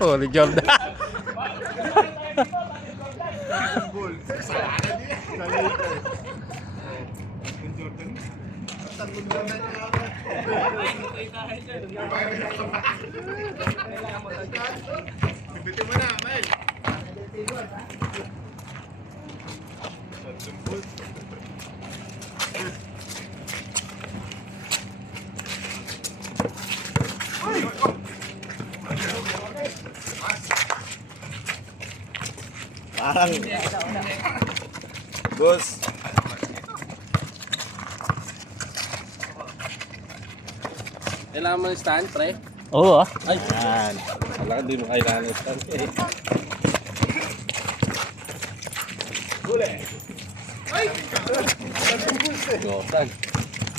Holy Jordan. Parang boss. Kailangan mo ng stand, pre? Oo ah. Ay! Yan. Wala ka, di mo kailangan ng stand. Huli. Ay! Jordan.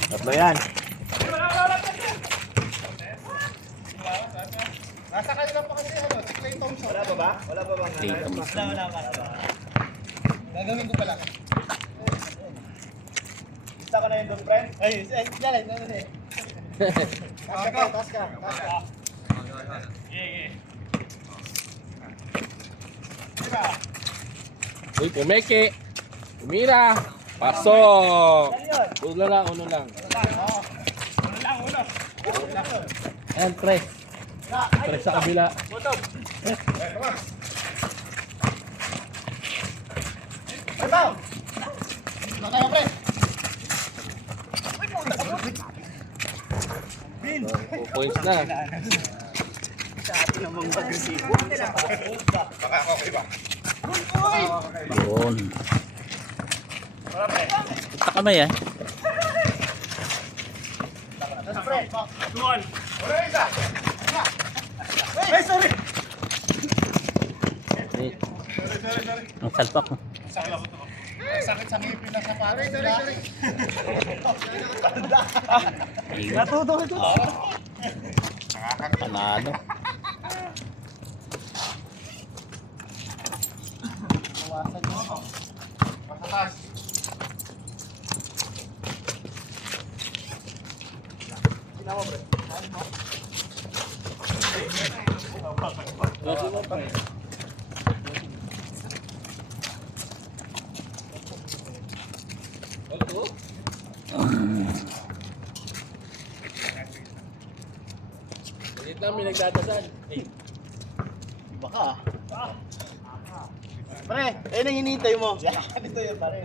Tatlo yan. Nasa kanila pa kasi ano, si Clay Thompson. Wala pa ba? Wala pa ba? Clay Thompson. Wala. Gagawin ko pala. Gusto ko na yun doon, friend. Ay, dali. Taas ka. Uy, pumeke. Umira. Pasok. Uno lang. Ayan, pre. Pre sa kabila. Ito! Nakaya, pre! Bin! 2 points na. Sa atin namang agresibo. Baka okay ba? Yun. Kita kamay eh. Pre! Doon! Wala isa! Ay, sorry! Ang salpak mo. Sakit sa ngipin na sa pare. Sorry. Ayun. Natuto ito. Panalo. Iwasan nyo. Matatas. Ginawa, pre. Dosi mo, pre. Dito lang may nagdadasal. Baka. Pre, ayun ang hinihintay mo. Dito yun, pare.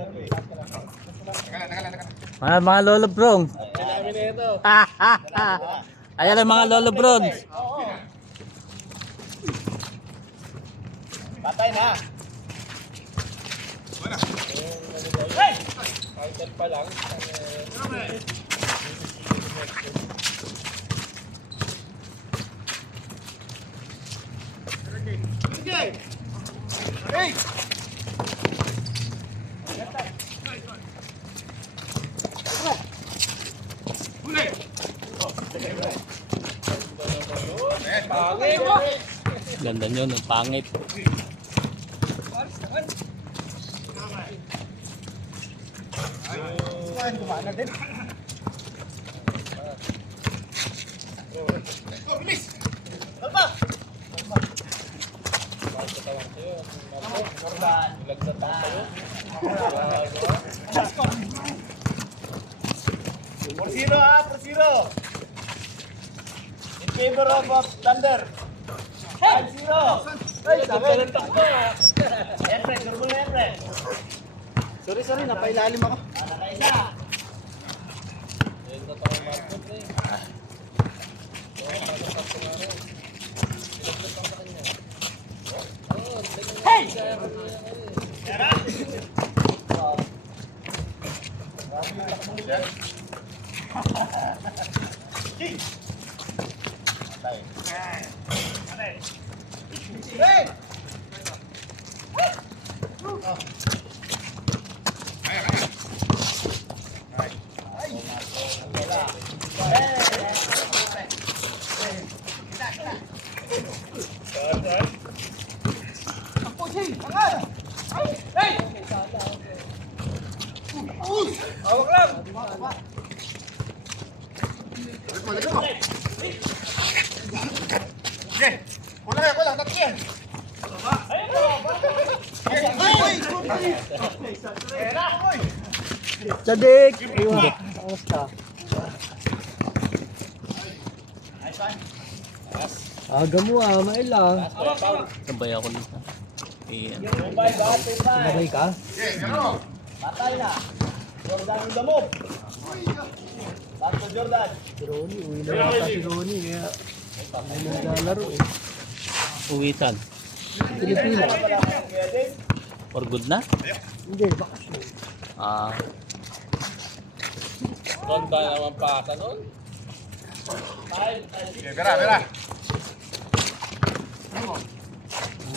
Mga lolo brong. Kaya namin na ito. Ayan ang mga lolo bronze. Patay na. Counter pa lang. Hey! Ganda nyo, ang pangit. Kumana din. Kalma! Por zero. In favor of Thunder. 5-0. Ay, sakit. Yan, pre. Turbo na yan, pre. Sorry. Napailalim ako. Nakaisa. Hey! Hey! Awak lang! Sadik! Ayun. Kamusta? Aga mo mailang. Sabay ako dito. Ayan. Sabay ka? Patay na. Jordan ang damog. Bato Jordan. Si Ronnie, uwi na yata si Ronnie. Kaya ay naglalaro eh. Uwisan. Pilipino. For good na? Hindi, bakasyon. Ah. Doon ba naman pasa nun?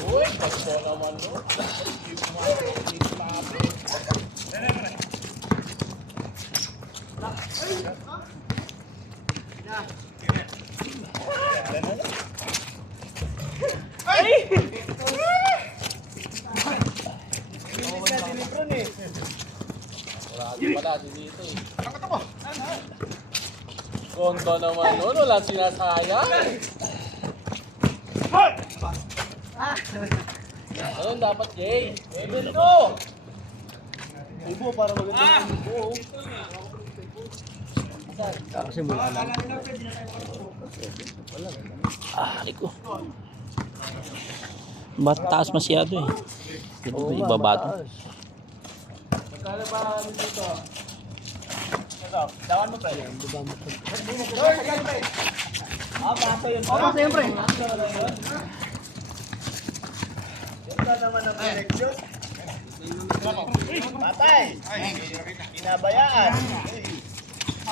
Uy, pagko naman nun. Marami pala dito eh. Kondo naman nun, wala sinasayang. Ayun, dapat Jay. Level 2. Ibo para maganda ang ibo. Kasi mula lang. Ah, liko. Mataas masyado eh. Dito ibaba to. Magkano ba dito? Dawan mo, pre. Bato yun. Siyempre. Jordan naman ang connection. Patay. Pinabayaan.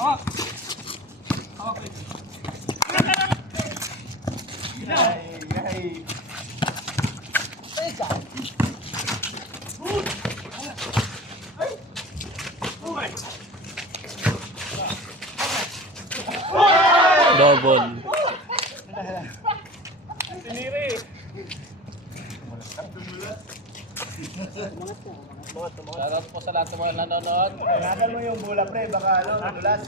Ay. Double. Shoutout po sa lahat ng mga nanonood. Nagal mo yung bola, pre. Baka madulas.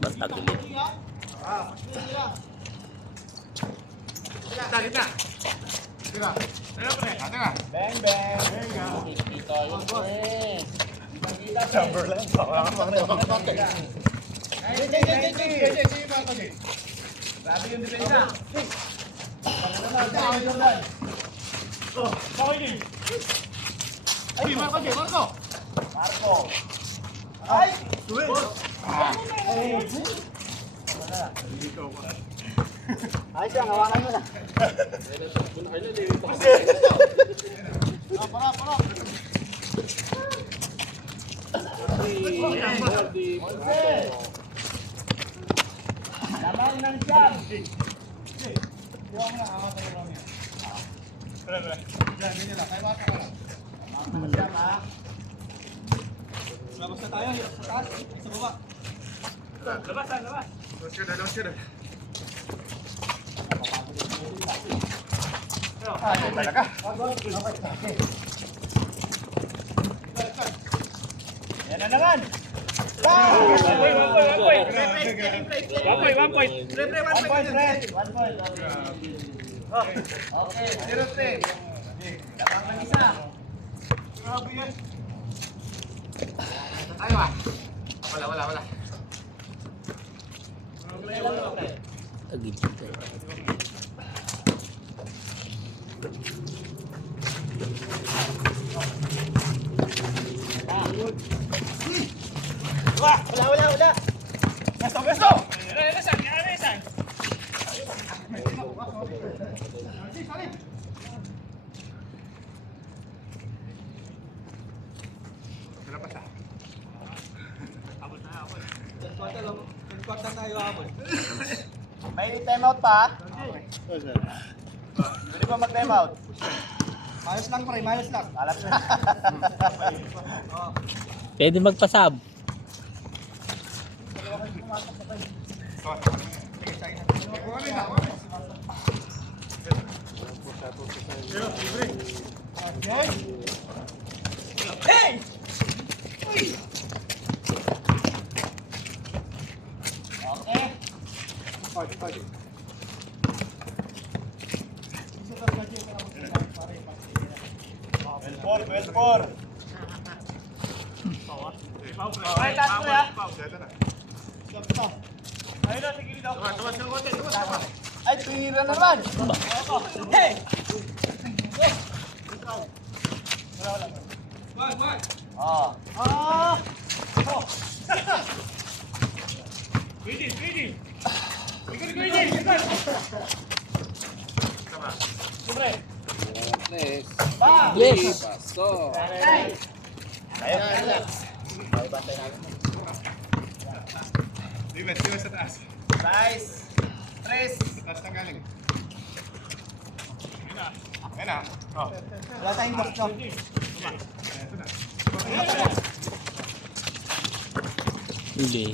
Basta tuloy. Bang, bang. Kita yun eh. Chamberlain. Grabe yung depensa. Marco. Ay! Ay, siya, hawakan mo na. Lamang ng jam. Yan na naman. One point, Fred. One point. Okay, 0-3. Lapang ng isa. Agit. Wala. Beso. May timeout pa? Pwede ba mag-timeout? Mayos lang pre, mayos lang. Alam na. Pwede magpasab. Well four. Ay, taas ko ya. Ayun na, tigil daw. Ay, tira naman. Hey! Ah. Yes. Yes. Paso. Nice. Tres. Wala tayong gusto. Hindi.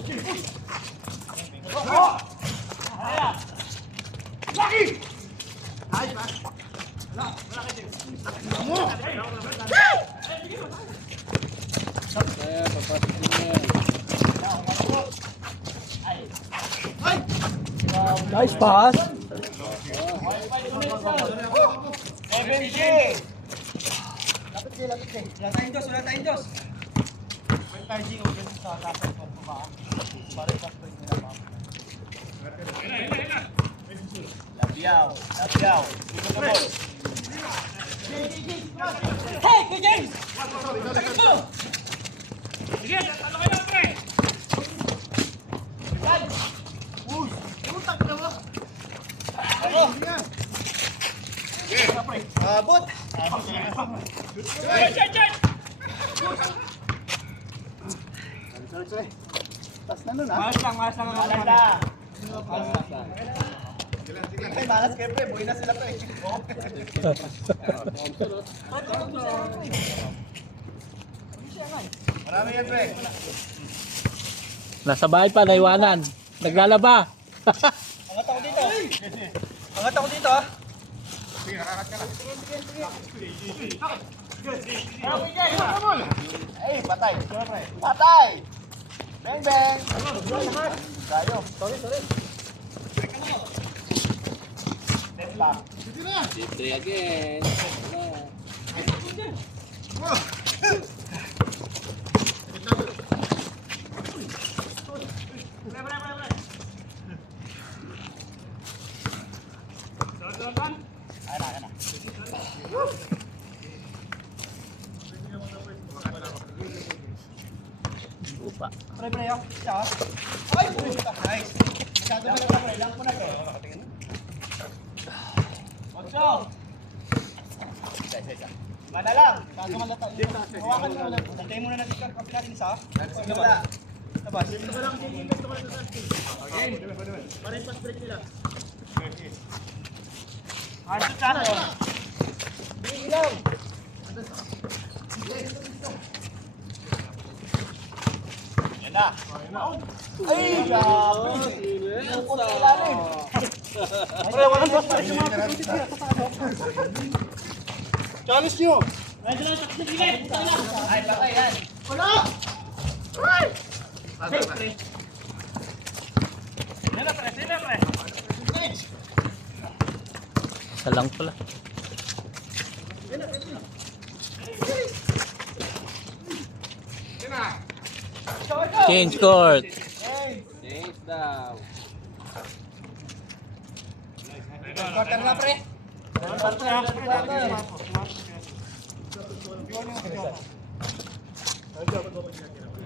Kaya, papasok niya. Nice pass. 7G. Wala tayong dos, wala tayong dos. May tayo open sa tapos ng tumaan. Pare pa rin nila pa. Labiao. Dito ka boss. Hey, good James! Abot. Tas na nun ah. Malas lang ang Malas na. Ay, malas kayo pre. Buhay na sila pre. Marami yan pre. Nasa bahay pa, naiwanan. Naglalaba. Angat ako dito. Angat ako dito ah. Ay, patay. Patay. Bang bang. Tayo. Sorry. Step back. Three again. Wala. Ayan na. Upa. Pre, oh. Siya ah. Ay, puta. Nice. Masyado na lang pre. Lang mo na pre. Magso. Mana lang. Bago malata. Hawakan mo lang. Antayin muna natin yung kapila natin isa. Sige wala. Labas. Hanso sa ato. Yan na. Ay, grabe. Lukot sa ilalim. Pre, walang dos. Challenge nyo. Ay, patay yan. Isa lang pala. Change court. Change daw. Quarter na pre.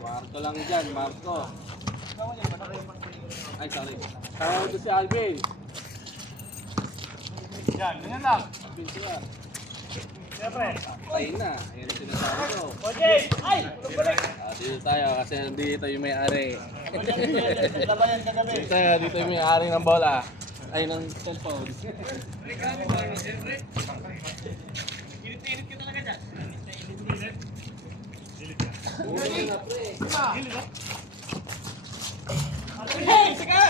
Marco lang dyan, Marco. Ay, sorry. Tawag ko si Alvin. Yan, ganyan lang. Alvin sila. Siyempre. Tayo na. Ayan ang sinasabi ko. Okay. Ay! Dito tayo kasi nandito yung may-ari. Labayan kagabi. Dito yung may-ari ng bola. Ay, ng cellphone. Hey, sige!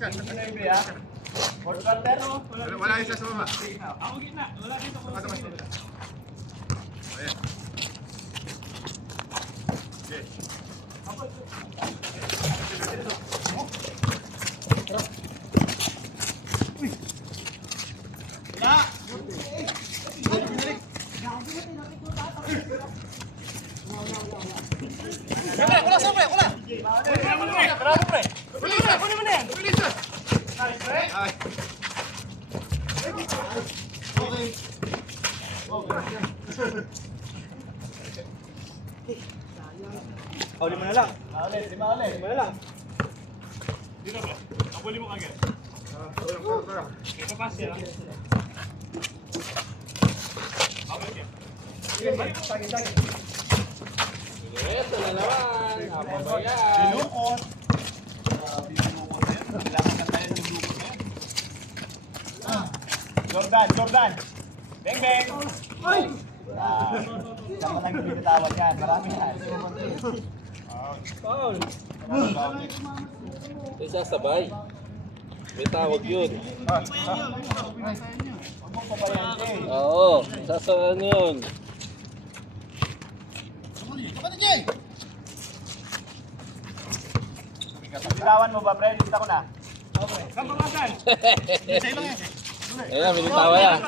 ka. Sinabi ha? Fourth quarter? Wala isa sa baba. Ako gitna. Wala dito ko. Ayan. Okay. O, lima na lang. Lima na lang. Ito na naman. Apabayan. Binukot. Binukot na yun. Kailangan kantayan yung binukot na yun. Jordan. Beng, beng. Ay! Saan ka lang binitawag yan? Marami yan. Foul. Ito sasabay. May tawag yun. Huwag mong papayan, Jay. Oo, sasalan yun. Bitawan mo ba, Fred? Kita ko na. Ayan, may tawa yan.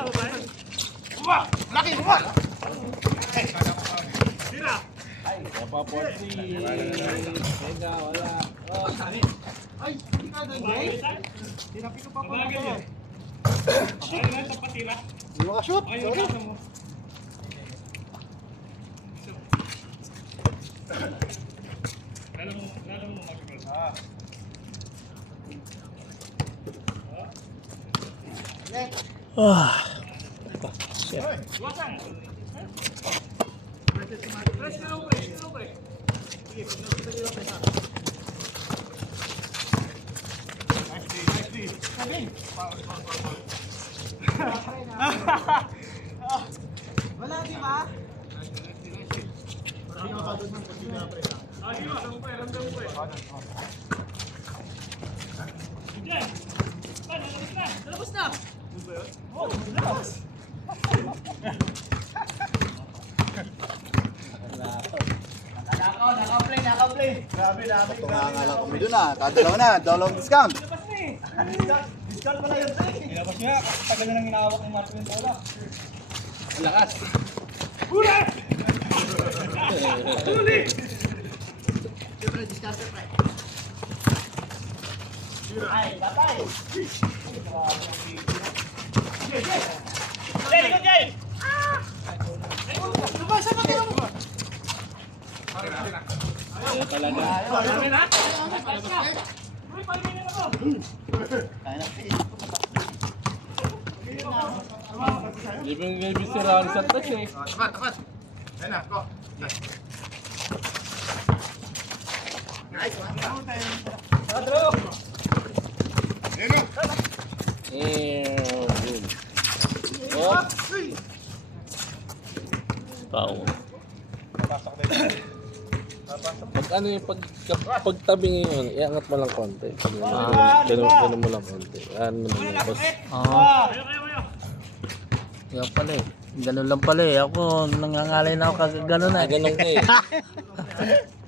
Napaporsi. Teka, wala. Hindi makashoot. Sorry. Ah. Wala, di ba? Naka-play. Grabe. Tunganga kami doon ah. Kadalawa na, dalawang discount. Discount pala yun, Trey. Ilabas niya, tagal na nang inawak ng Marco yung bola. Lakas. Ay, patay. Kaya talaga. Libing baby si Ron sa touch eh. Tapat. Ayan na, go. Good. Oh, Foul. pag ano yung pagtabi ngayon, iangat mo lang konti. Ganun mo lang konti. Ano naman yung boss. Kaya pala eh. Ganun lang pala eh. Ako nangangalay na ako kasi ganun na. Ganun ka eh.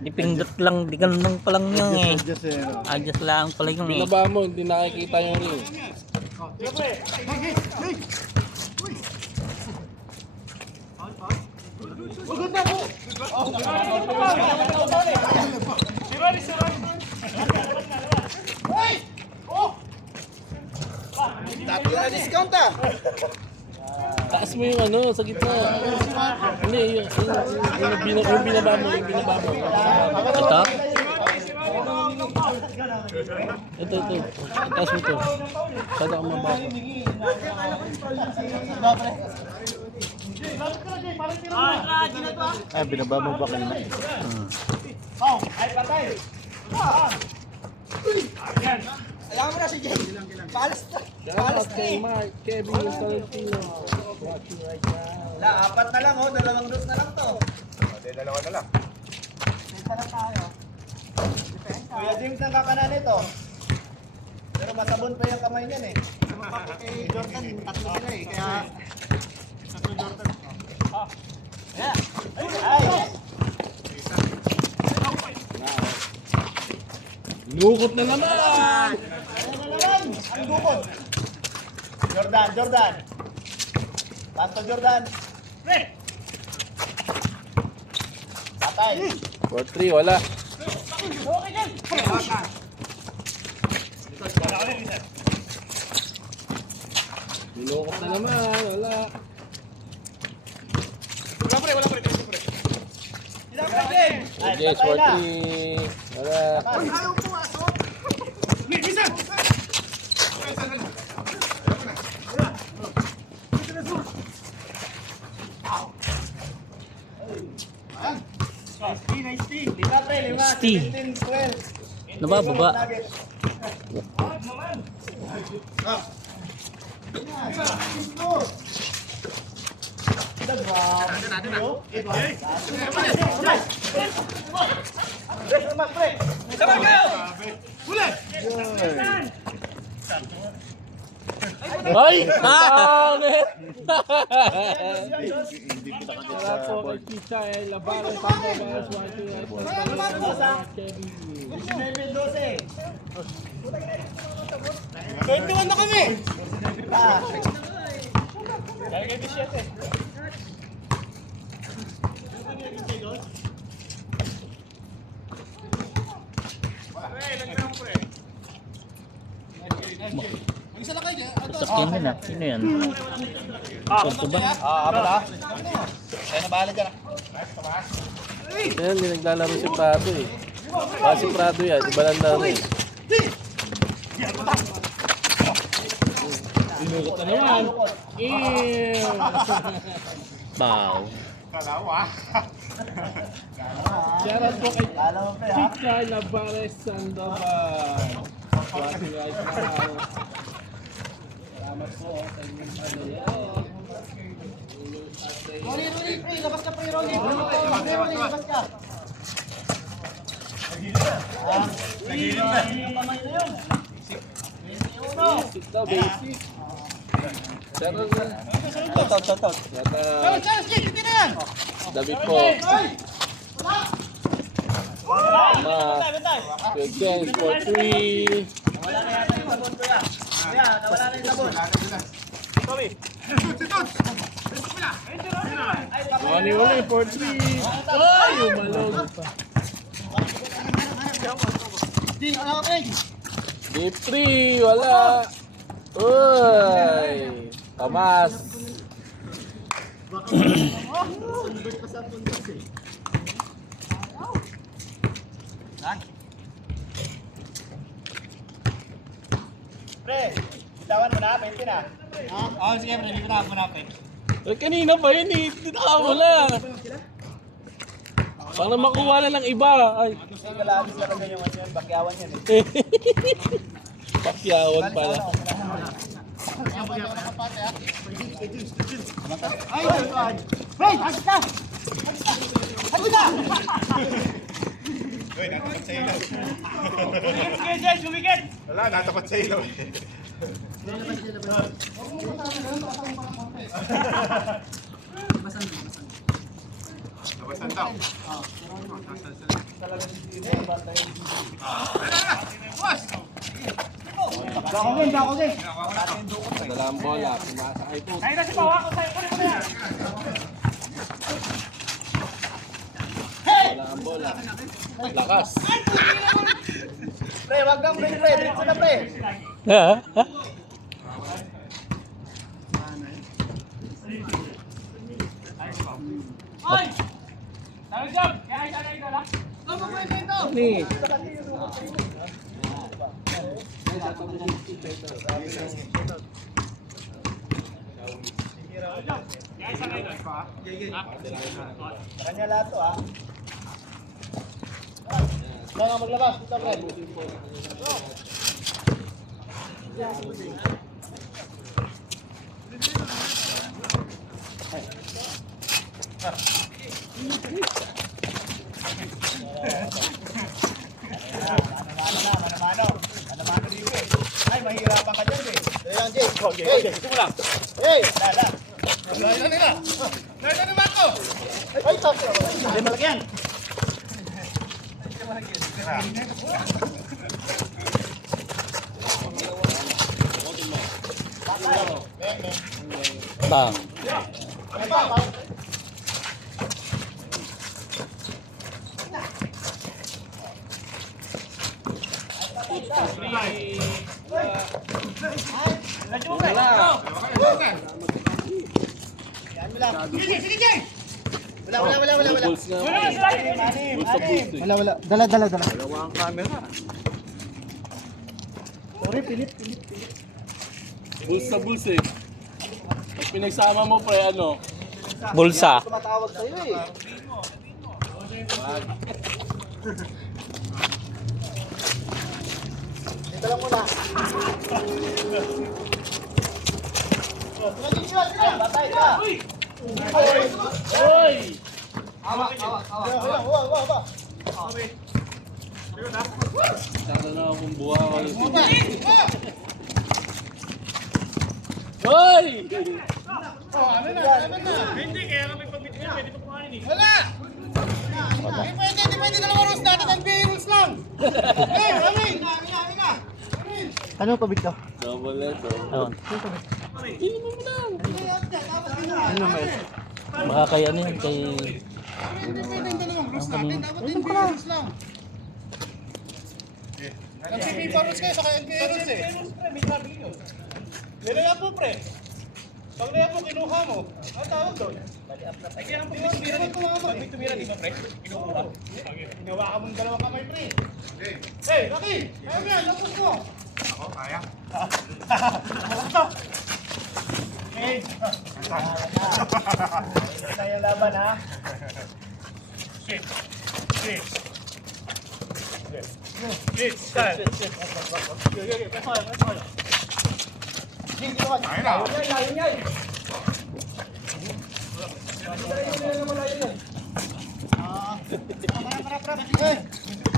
Di pindot lang, di ganun lang palang yun eh. Adjust lang pala yung eh. Binaba mo, hindi nakikita yung ring. Tatlo na discount ah. Taas mo yung ano, sa gitna. Hindi, yung binaba mo, yung binaba mo. Ito? Ito. Taas mo ito. Sada ka mababa. Ay, binaba mo ba kanina? Ay, patay. Alam mo na si Jay. Palas na. Shoutout kay Mark, Kevin, yung Talentino. Watching right now. Wala, apat na lang oh. Dalawang dos na lang to. Dalawa na lang. Isa lang tayo. Kuya James ang kakanan nito. Pero sumasabon pa yung kamay niyan eh. Kay Jordan, tatlo sila eh. Kaya, tatlo Jordan. Ay! Lukot na naman! Ano na naman? Ang dukot. Jordan. Pasto Jordan. Patay. 4-3, wala. Lukot na naman, wala. Ay, Yes, patay na. 4-3, wala. Lima pre, lima. 17, 12. Nabababa. Nuggets. Ay! Pangit! Hindi pinakadit Wala sa po board. kay Pizza eh. Labanan pa ko ba? Kwentuhan na kami. Sakyan yun ah. Sino yan? Porto ba? Ako na. Kaya na bahala dyan. Yan, hindi naglalaro si Prado eh. Si Prado yan, iba lang laro eh. Binukot na naman. Bow. Shoutout po kay Alam mo pre ha. Pizza Labares Sandoval. Watching right now. Salamat po sa inyong Rolly, pre. Labas ka pre, Rolly. Rolly, labas ka. Basic daw, basic. Shoutout na. Shoutout. Shoutout. David po. Good chance for 3. Nawala na yata yung sabon, kuya. Kuya, nawala na yung sabon. Money ulit for 3. Ay, umalog pa. Deep 3, wala. Uy, Tomas. Pre, bitawan mo na, 20 na. Oo, sige pre, bitawan mo na, pre. Eh, kanina pa yun eh. Tinaka mo lang. Para makuha na ng iba. Ay, Kasi kalabis talaga yung ano yun, bakyawan yan eh. pakyawan pala. Ay, ay, hey, hagis ka! Hagis ka! Wala, natapat sa ilaw. Labasan daw. Dala ang bola. Pumasakay po. Dala ang bola. Lakas. Pre, wag kang break, pre. Diretso na, pre. Ha? Ni. Kanya lahat to, ha? Ikaw nga maglabas. Ito, pre. Manamano dito eh. Ay, Hey! Hindi malagyan. Bang. Balls nga. Balls sa balls eh. Wala. Dala. Dalawa ang camera. Sorry, Pilip. Balls sa balls eh. Pag pinagsama mo pre, ano? Bulsa. Tumatawag sa'yo eh. Dito lang muna. Batay ka! Hoy! Awa. Sana na akong buha ka. Hoy! Hindi, kaya kami pagbibigyan, pwede pa kumain eh. Wala! Hindi pwede dalawang rules natin, NBA rules lang! Hey, kami! Ano pa bigto? Double letter. Ayun. Inumin mo lang. Ano ba? Baka kay ano yun, kay... Hindi pwede dalawang rules natin, dapat NBA rules lang. Nag-FIFA rules kayo, saka NBA rules eh. Nilaya po pre. Pag nilaya po, kinuha mo. Ano tawag doon? Ay, kaya ang pag tumira dito mga mo. Pag tumira dito pre, kinuha. Ginawa ka mong dalawang kamay pre. Hey, Rocky! Kaya mo yan, tapos mo. Ako, kaya? Hey! Kaya laban ha? Shit! Style!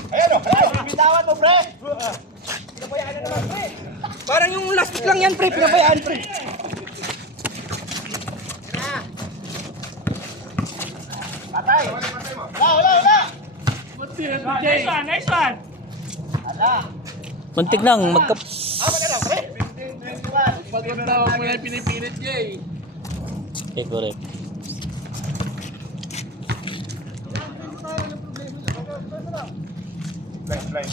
Ayan o! Bitawan mo, pre! Pinabayaan na naman, pre! Parang yung last pick lang yan, pre. Pinabayaan, pre. Patay! Wala! Nice one! Muntik nang magkap... Pag ang tawag mo na pinipilit niya eh. Okay, correct. Blind.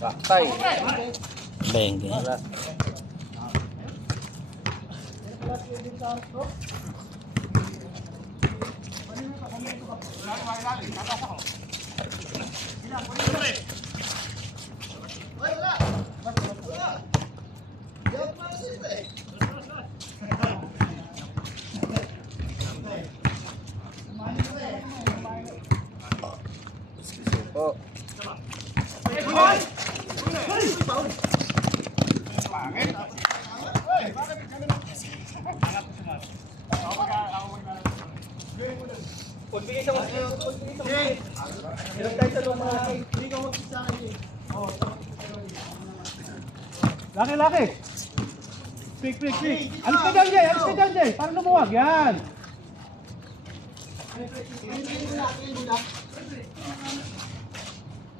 Baktay. Beng. Oh. Laki. Pick. Alis ka dyan, Jay. Para lumuwag. Yan.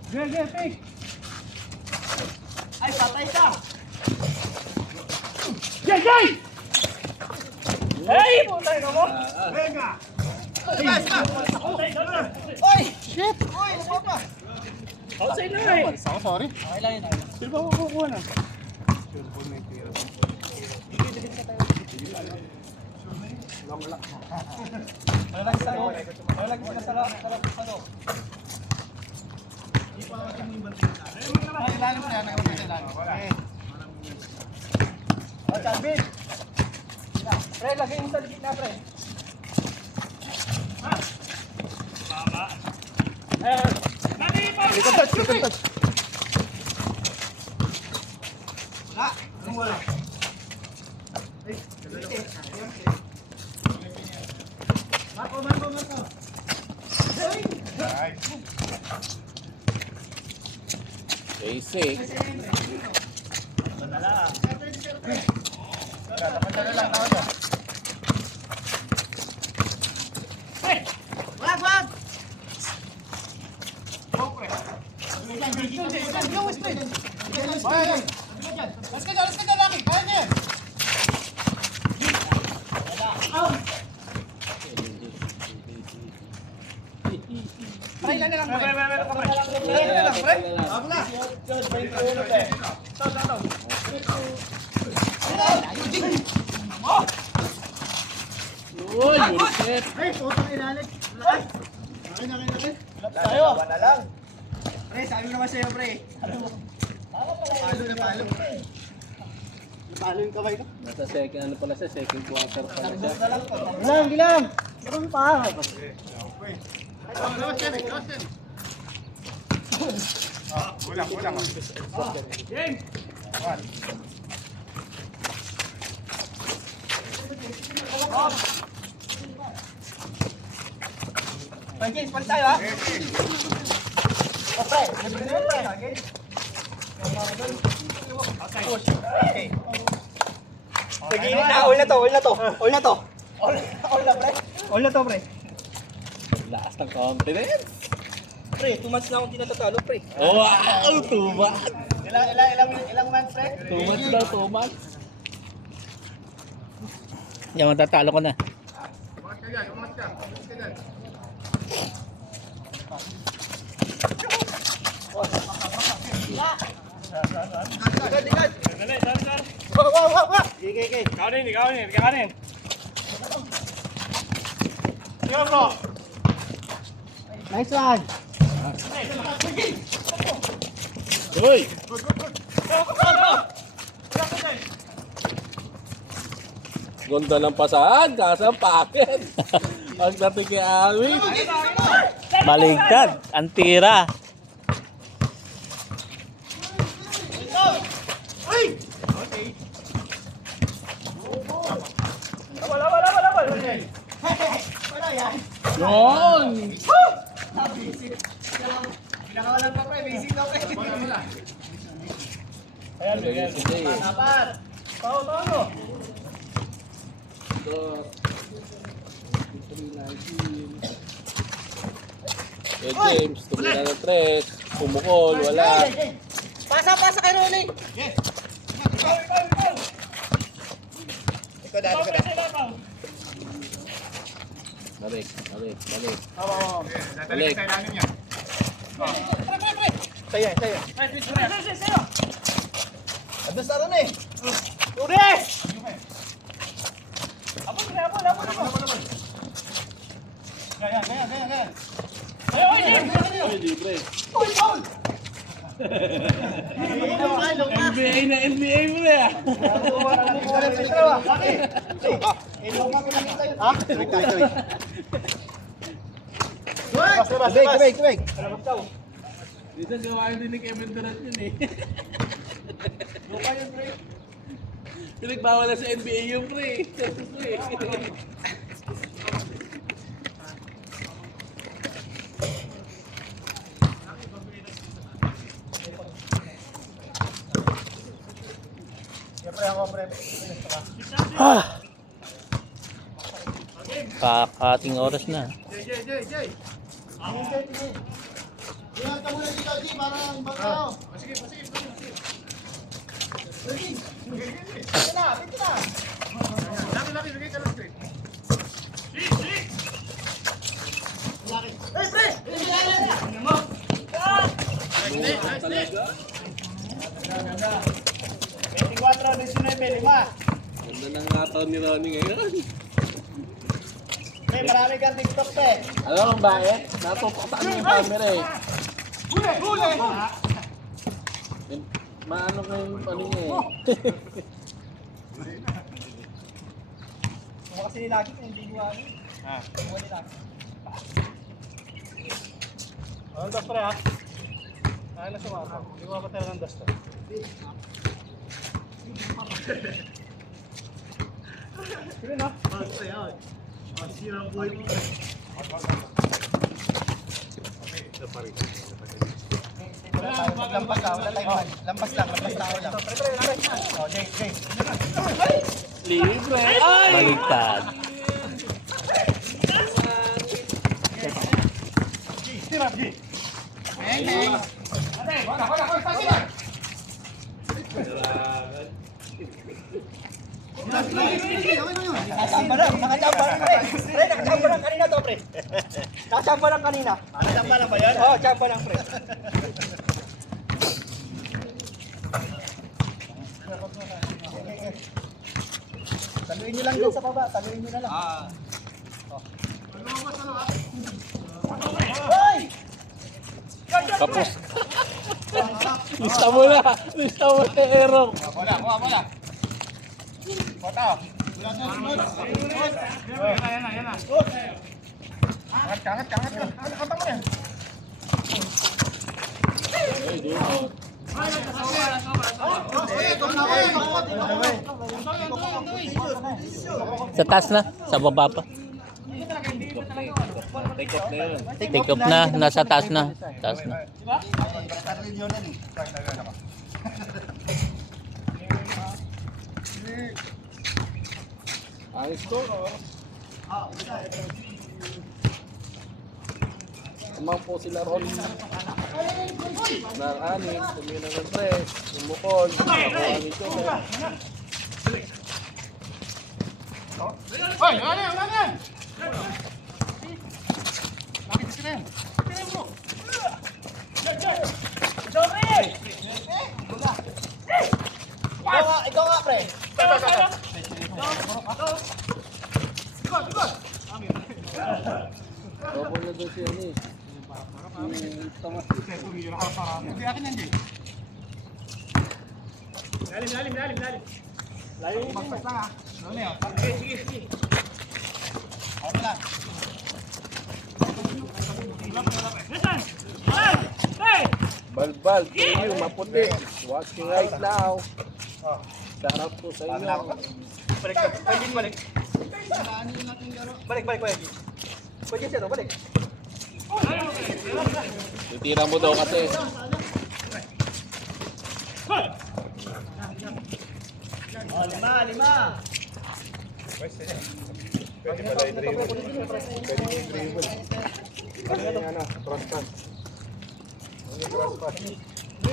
Jay, pick. Ay, patay ka! Jay! Hey! Puntay ka mo! Venga! Oy! Shit! Oy! Papa! Outside na eh! Sorry. Sino ba kukuha na? Pre, lagay mo sa gitna, pre. You can touch. Basic. Let's go, Lucky. Kaya niya. Try lang na lang, pre. Try na lang, pre. Ako na. Uy, bullshit. Ay, putang ilalim. Lakas. Akin. Tayo. Pre, sabi ko naman sa'yo, pre. Palo na palo. Palo yung kamay ko. Nasa second, ano pala siya, second quarter pala siya. Bilang. Meron pa. Kulang. Game. James, palit tayo, ha? O, pre. Libre na, pre. Nag-iinit na. All na to. All na, pre. Lakas ng confidence. Pre, 2 months na akong di natatalo, pre. Wow, 2 months. Ilang months, pre? 2 months daw, 2 months. Yan, matatalo ko na. Ligad. Wow. Okay. Kanin. Sige, bro. Nice one. Uy! Ganda ng pasahan, kaso packet. Pagdating kay Alwi. Baligtad. Ang tira. Yun! Pinakawalan pa, pre. Basic na, pre. Ayan, sige. Dapat. Tao. Eh, James, tumira ng 3. Pumukol, wala. Pasa kay Ronnie. Ikaw dali. Balik. Balik. Saya. Ados na ron, eh. Uri! Abon. Ganyan. Uy, libre. NBA na NBA mo na. Tubig. Dito gawain din ni Kevin Durant yun eh. Pinagbawal na sa NBA yung pre. Kakating oras na. Jay. Iyan ka muna dito, G, para bakaw. Sige. Ito na. Laki, bigay ka lang straight. Hey, pre! Talaga? 24-19, 5. Ganda ng ngataw ni Ronnie ngayon. May marami kang TikTok, pe. Alam mo bakit? Natutuktaan mo yung camera eh. Huli! Maano kayo yung ano niya eh. Kung kasi nilagi kung hindi nyo ano. Kung nilagi. Anong das, pre, ha? Ayaw na sumama. Hindi ko mapatala ng das to. Sige na. Lampas lang, wala tayong man. Lampas lang ako lang. Oh, Jay. Libre. Baligtad. Nakachamba lang, pre. Pre, nakachamba lang kanina to, pre. Nakachamba lang kanina. Tama lang ba yan? Oo, chamba lang, pre. Taluin nyo lang dyan sa baba, taluin nyo na lang. Tapos. Lista mo na Erong. Wala. Bota. Yan na. Kangat. Kangat mo yan. Sa taas na, sa baba pa. Take off na, nasa taas na. Taas na. Ayos ko. Tumang po sila ron. Naranis, tumina ng tres, umukol, nakuha ni Chome. Hoy, wala yan. Bakit sila yan? Ikaw nga, pre. Opo na doon siya ni. Hindi akin yan, Jay. Lalim. Magpas lang, ha? Ano na yun? Sige. Ako na lang. Balbal, kayo, maputi. Watching right now. Shout out po sa inyo. Balik. Pwede siya, balik. Titira mo daw kasi. Lima.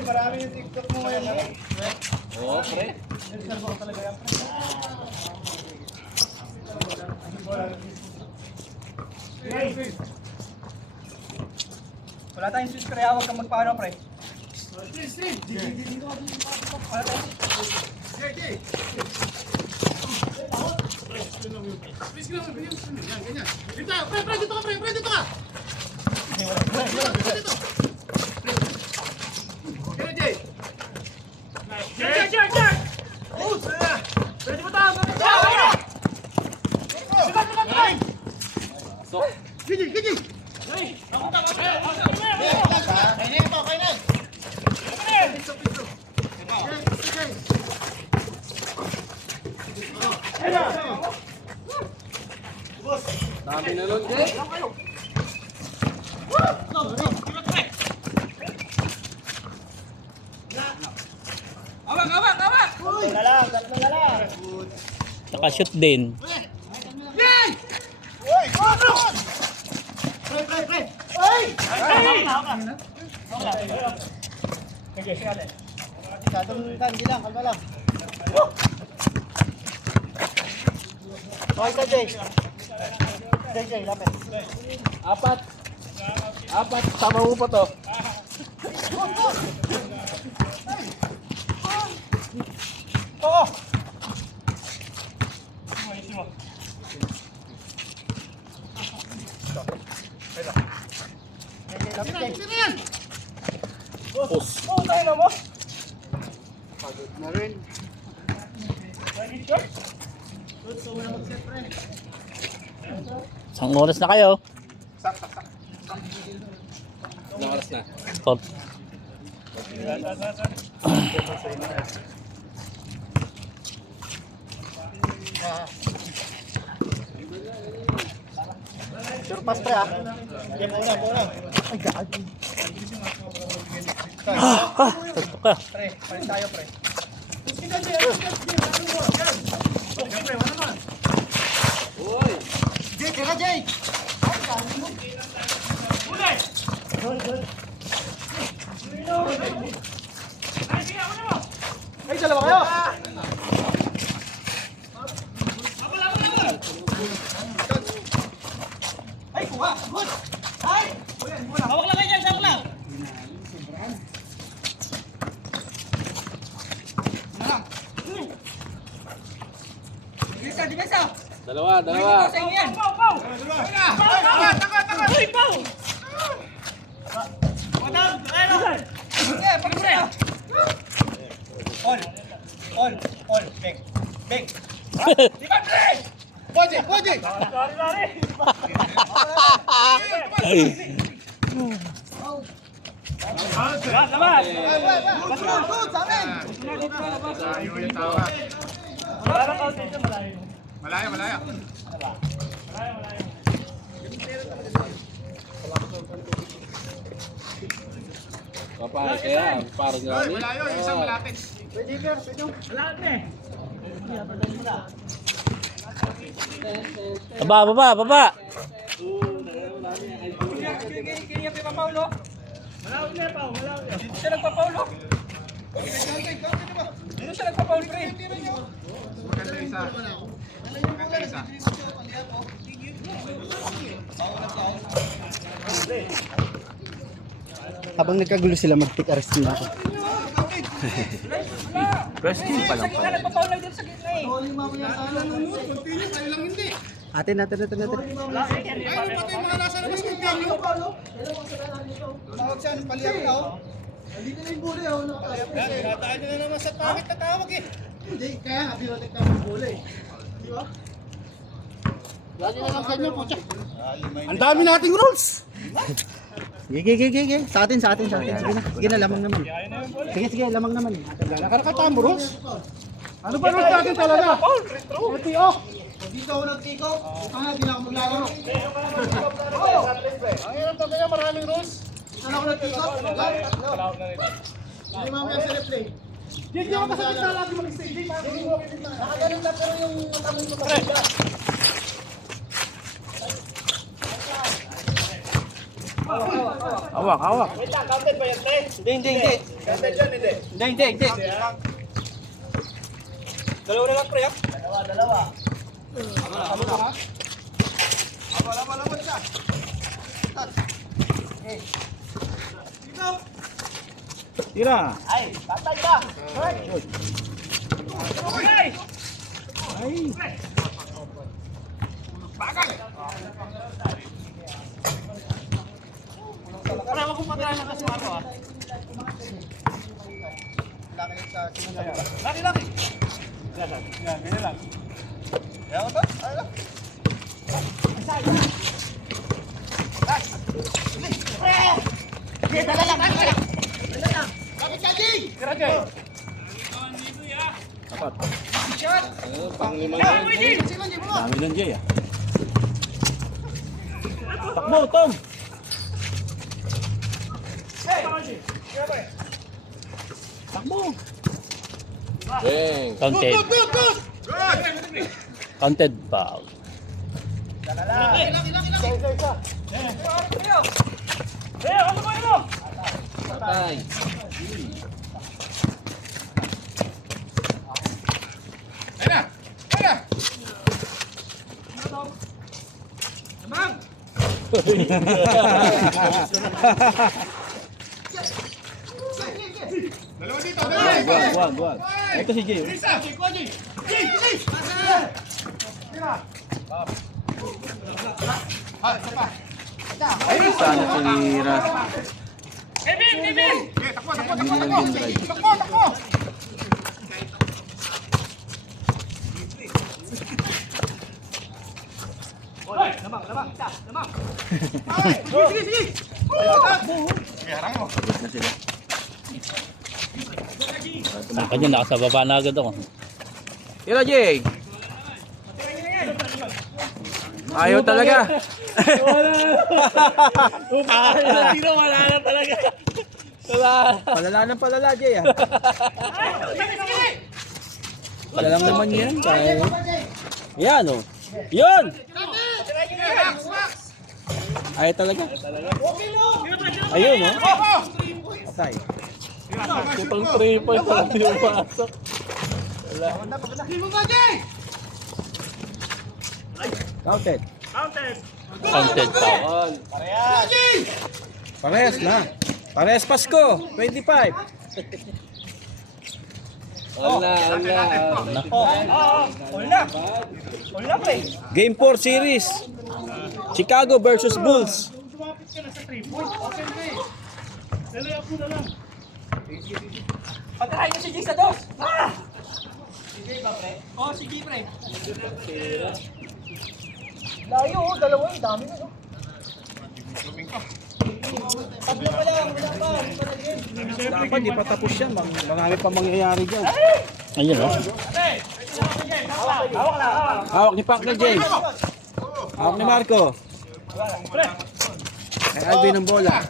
Marami yung TikTok mo ngayon, ha? Oo, pre. Wala tayong switch, pre. Huwag kang magpaano, pre. Dito ka. Dami na nun, Jay. Tatlo na lang. Nakashoot din. Hindi lang, kalma lang. Okay, Jay. Jay, lapit. Apat. Sama mo pa to. Oo. Pus. Oo, tayo na mo. Isang oras na kayo. Ilang oras na? Tot. Surpass, pre, ha? Game muna. Tutok ka. Pre, palit tayo, pre. Jay, teka Jay! Ay, dalawa kayo! Ay, kuha! Good! Ay! Hawak lang kayo dyan, hawak lang! Dalawa, dalawa. All, beng. Pwede! Malaya. Kapag kaya, parang gani. Malayo, yung isang malapit. Baba. Habang nagkagulo sila, mag-pick arrest na ako. First game pa lang pala. Atin. Tayo na naman sa pangit na tawag eh. Hindi, kaya nga, binotek kami ng bola eh. Di ba? Lagi na lang sa inyo, putya. Ang dami nating rules! Sige. Sa atin. Sige na, lamang naman. Sige, lamang naman. Nakakatawa mo, rules? Ano ba rules natin talaga? LTO! Dito ako nag-tiko. Kaya hindi na ako maglalaro. Ang hirap talaga, maraming rules. Saan ako nag-tiko? Hindi mamaya sa replay. Hindi ako kasabit na lagi mag-stay. Nakagaling lang pero yung matamong ko talaga. Hawak. Wait lang, counted ba yan, pre? Hindi. Counted yan, hindi. Hindi. Dalawa na lang, pre, ha? Dalawa. Laban ka. Tira. Ay, patay ka. Okay. Para wag mong patayan ng kasama ko, ha? Laki. Yan, ganyan lang. Yan ko to? Ay lang. Sige, dala lang. Bakit ka, Jing? Tira, Jing. Apat. Panglima Yan, na uy, yun. Jing. Dami ng Jay ah. Takbo, Tom. Takbo. Bang. Counted. Counted foul. Patay. Dalawa dito, Buwan. Ito si Jay. Isa, Jing. Ay, sana tinira. Kevin! Takbo! Lamang. Sige! Good na sila. Sa kanya, nakasababa na agad ako. Tira, Jay. Ayaw talaga. Sino wala na talaga. Palala ng palala, Jay, ah. Wala lang naman yan. Kaya. Yan, oh. Yun! Ayaw talaga. Ayun, oh. Patay. Putang 3 points na hindi pumasok. Counted. Counted pa. Parehas na. Parehas Pasko. 25. Wala. Nako. Game 4 series. Chicago versus Bulls. Tumapit ka na sa 3 points. Okay na eh. Lalay ako na lang. Pagkain mo si Jay sa dos. Ah! Sige ba, pre? Oo, sige, pre. Layo, oh. Dalawa yung dami na, no? Tatlo pa lang, wala pa. Hindi pa na-game. Dapat di pa tapos yan. Marami pa mangyayari dyan. Ayun oh. Hawak ni Pac na James. Hawak ni Marco. Kay Alvin ang bola.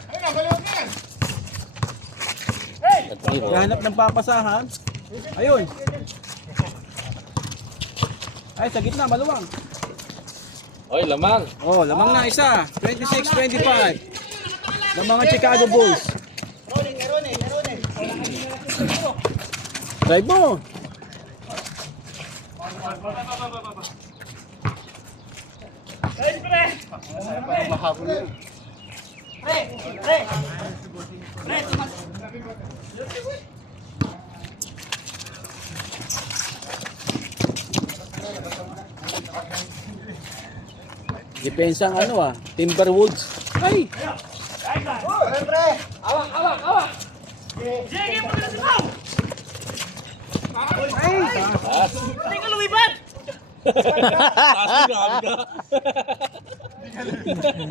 Hanap ng papasahan. Ayun. Ay, sa gitna, maluwang. Oy, lamang. Oh, lamang na isa. 26-25. Ng mga Chicago Bulls. Drive mo. Depensang ano ah, Timberwolves. Ay!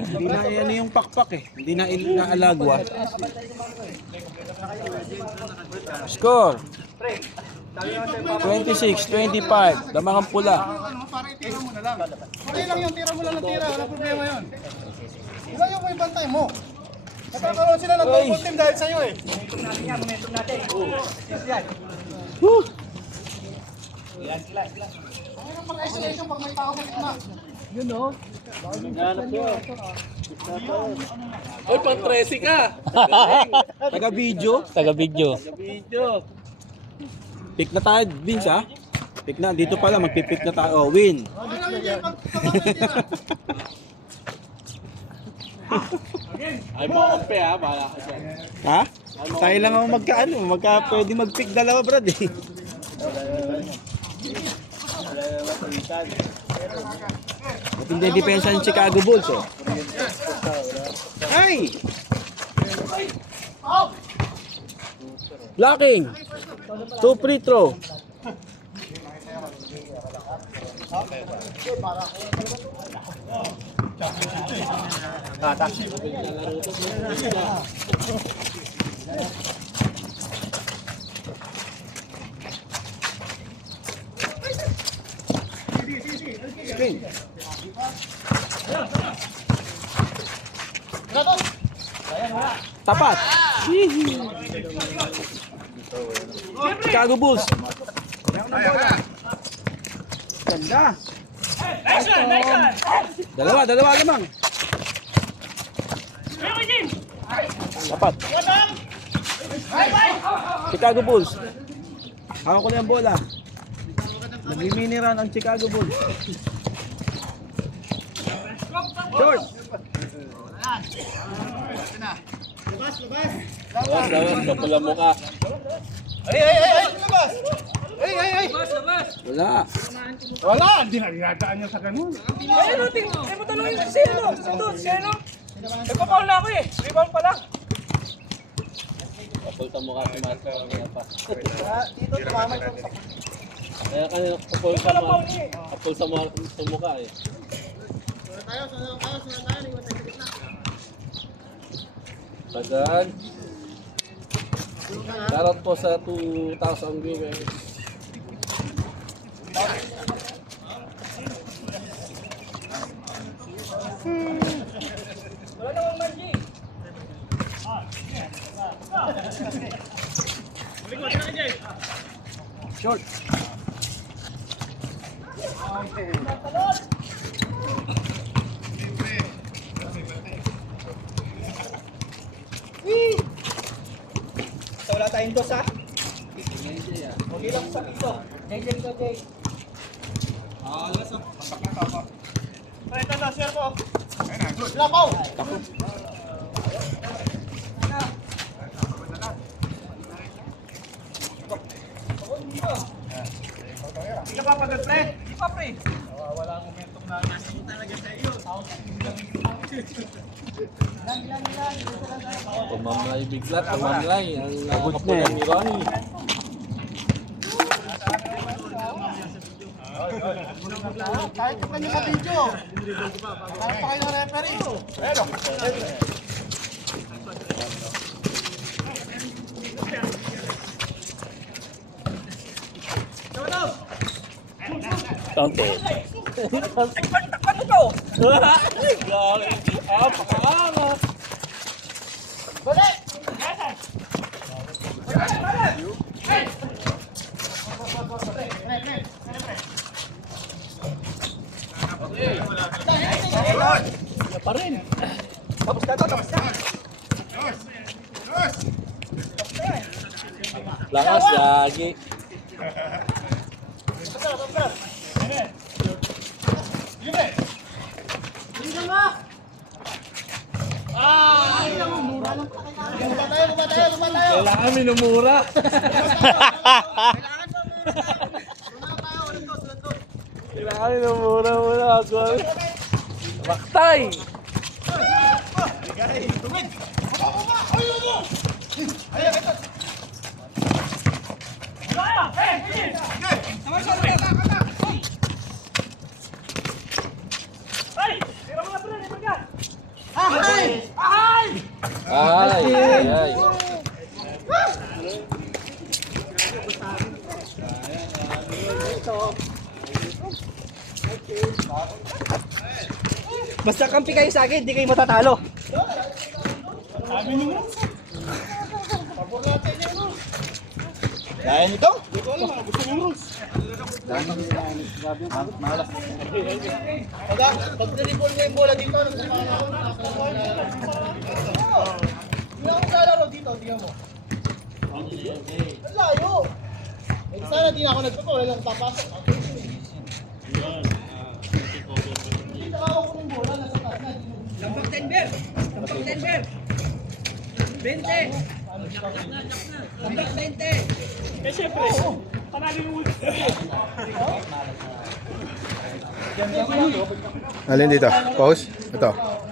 Hindi na ano yung pakpak eh. Hindi na inaalagwa. Score. 26-25. Damangang pula. Parang itira mo na lang. Okay lang yung tira mo lang ng tira. Wala problema yun. Ilayo mo yung bantay mo. Nagkakaroon sila ng double team dahil sa'yo eh. Woo! Ang pang isolation pag may tao sa gitna. Oy, pang 13 ka. Taga video. Taga-video. Pick na tayo, Vince ha? Pick na, dito pala magpipick na tayo. Oh, win. Okay lang yun pag may tira. Ay mo kampe ha, bala ka dyan. Ha? Tayo lang ang pwede mag-pick dalawa, brad eh. Matindi depensa ng Chicago Bulls eh. Ay! Blocking! 2 free throw. Screen. Tapat. Chicago Bulls. Ganda. Dalawa lamang. Tapat. Chicago Bulls. Hawak ko na yung bola. Nag-mini run ang Chicago Bulls. Short. Labas, kapula mo ka. Labas! Ay! Wala. Wala! Hindi na dinadaan niya sa ganun. Ay mo tanongin si Seno. Seno. Nagpapaul na ako eh. Rebound pa lang. Kapulta mo ka si Master. Dito tumamay ko sa Kaya kanina kapulta mo. Kapulta mo ang mukha eh. Tagan. Shoutout po sa 2,000 viewers. Short. So, wala tayong dos, ha? Huli lang sa piso. Jay. Ay, ito na, share ko. Lapaw! Hindi ka papagod, pre. Hindi pa, pre. Wala akong momentum na nasin talaga sa iyo. Tumamlay bigla, tumamlay. Ang nakapunan ni Ronnie. Kahit ka nyo sa video. Kahit pa kayo ng referee. Kaunti. Ano to? Pakakanga. Pa rin. Tapos na to. Lakas, lagi. Kailangan minumura. Kailangan minumura muna ako. Maktay! Ay! Ay! Basta kampi kayo sa akin, hindi kayo matatalo. Kaya nito? Pag nilipol mo yung bola dito, hindi ako lalaro dito, tingnan mo. Ang layo. Eh, sana di na ako nagpapawala, wala lang papasok. Hindi nakakaw ko ng bola, nasa taas na. Lampak Denver! Lampak Denver! 20! Lampak 20! Eh, syempre. Panalo yung ulti. Alin dito? Pause? Ito.